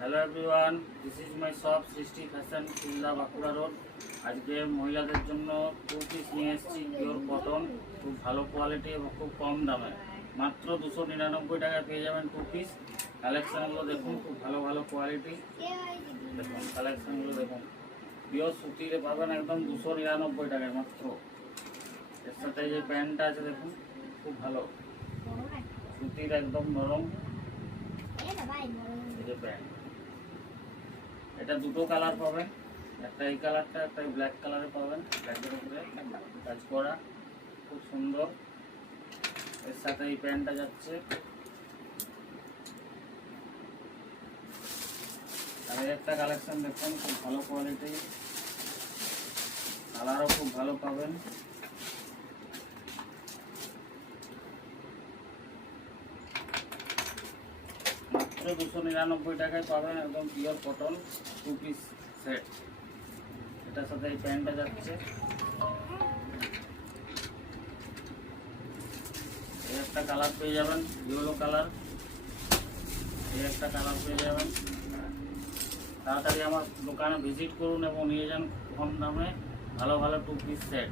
Hello everyone, this is my shop সৃষ্টি fashion, Shilda, Bankura road. আজকে মহিলাদের জন্য 2 পিস নিয়ে এসেছি, পিওর কটন, খুব ভালো কোয়ালিটি এবং খুব কম দামে। মাত্র 299 টাকায় পেয়ে যাবেন 2 পিস। কালেকশানগুলো দেখুন, খুব ভালো ভালো কোয়ালিটি। দেখুন কালেকশানগুলো দেখুন, পিওর সুতিরে পাবেন একদম 299 টাকায় মাত্র। এর সাথে যে প্যান্টটা আছে দেখুন, খুব ভালো সুতির, একদম নরম। এই যে প্যান্ট, এটা দুটো কালার পাবেন, একটা এই কালারটা, একটা ব্ল্যাক কালারে পাবেন। ব্ল্যাকের উপরে কাজ করা, খুব সুন্দর। এর সাথে এই প্যান্টটা যাচ্ছে। আর একটা কালেকশন দেখুন, খুব ভালো কোয়ালিটি, কালারও খুব ভালো পাবেন। মাত্র 299 টাকায় পাবেন একদম পিওর কটন 2 পিস সেট। এটার সাথে এই প্যান্টটা যাচ্ছে। এই একটা কালার পেয়ে যাবেন, ইয়েলো কালার। এই একটা কালার পেয়ে যাবেন। তাড়াতাড়ি আমার দোকানে ভিজিট করুন এবং নিয়ে যান কম দামে ভালো ভালো 2 পিস সেট।